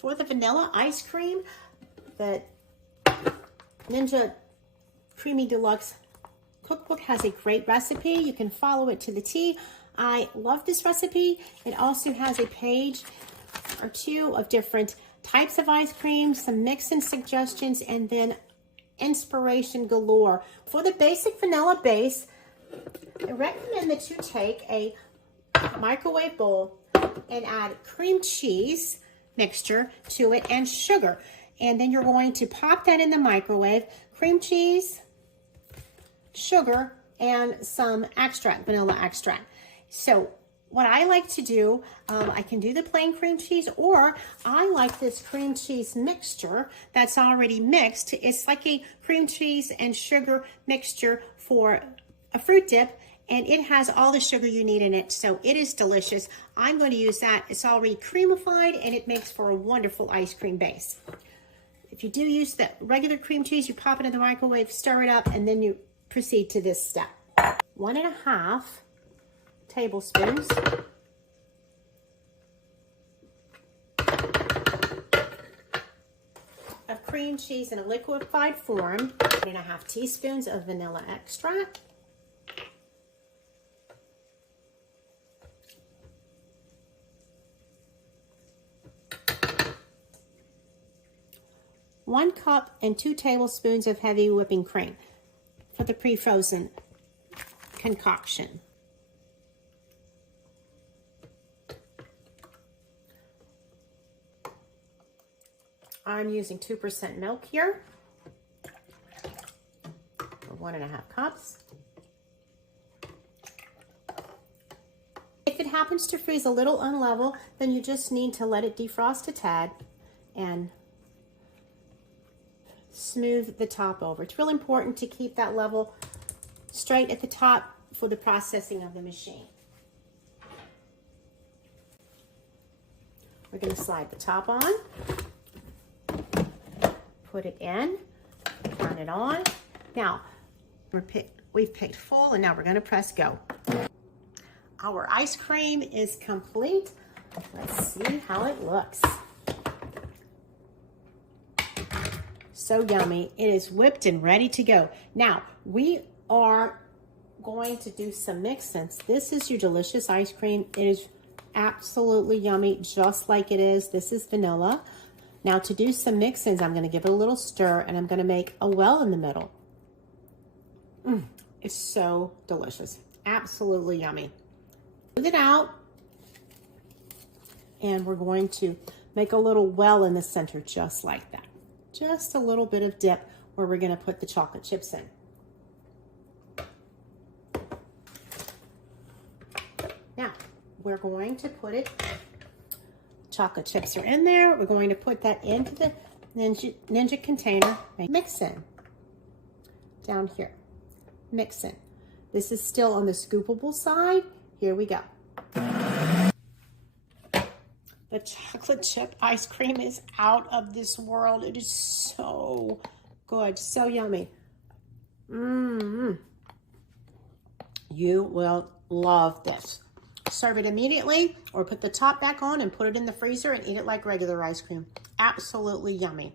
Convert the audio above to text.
For the vanilla ice cream, the Ninja Creami Deluxe cookbook has a great recipe. You can follow it to the T. I love this recipe. It also has a page or two of different types of ice cream, some mix-in suggestions, and then inspiration galore. For the basic vanilla base, I recommend that you take a microwave bowl and add cream cheese mixture to it and sugar. And then you're going to pop that in the microwave. Cream cheese, sugar, and some extract, vanilla extract. So what I like to do, I can do the plain cream cheese, or I like this cream cheese mixture that's already mixed. It's like a cream cheese and sugar mixture for a fruit dip, and it has all the sugar you need in it, so it is delicious. I'm going to use that. It's already creamified, and it makes for a wonderful ice cream base. If you do use the regular cream cheese, you pop it in the microwave, stir it up, and then you proceed to this step. 1.5 tablespoons of cream cheese in a liquefied form, 1.5 teaspoons of vanilla extract, 1 cup and 2 tablespoons of heavy whipping cream for the pre-frozen concoction. I'm using 2% milk here for 1.5 cups. If it happens to freeze a little unlevel, then you just need to let it defrost a tad and smooth the top over. It's really important to keep that level straight at the top for the processing of the machine. We're going to slide the top on, put it in, turn it on. Now, we've picked full, and now we're going to press go. Our ice cream is complete. Let's see how it looks. So yummy. It is whipped and ready to go. Now, we are going to do some mix-ins. This is your delicious ice cream. It is absolutely yummy, just like it is. This is vanilla. Now, to do some mix-ins, I'm going to give it a little stir, and I'm going to make a well in the middle. It's so delicious. Absolutely yummy. Smooth it out, and we're going to make a little well in the center, just like that. Just a little bit of dip where we're going to put the chocolate chips in. Now, we're going to put it, chocolate chips are in there. We're going to put that into the Ninja container. Mix in. Down here. Mix in. This is still on the scoopable side. Here we go. The chocolate chip ice cream is out of this world. It is so good, so yummy. You will love this. Serve it immediately, or put the top back on and put it in the freezer and eat it like regular ice cream. Absolutely yummy.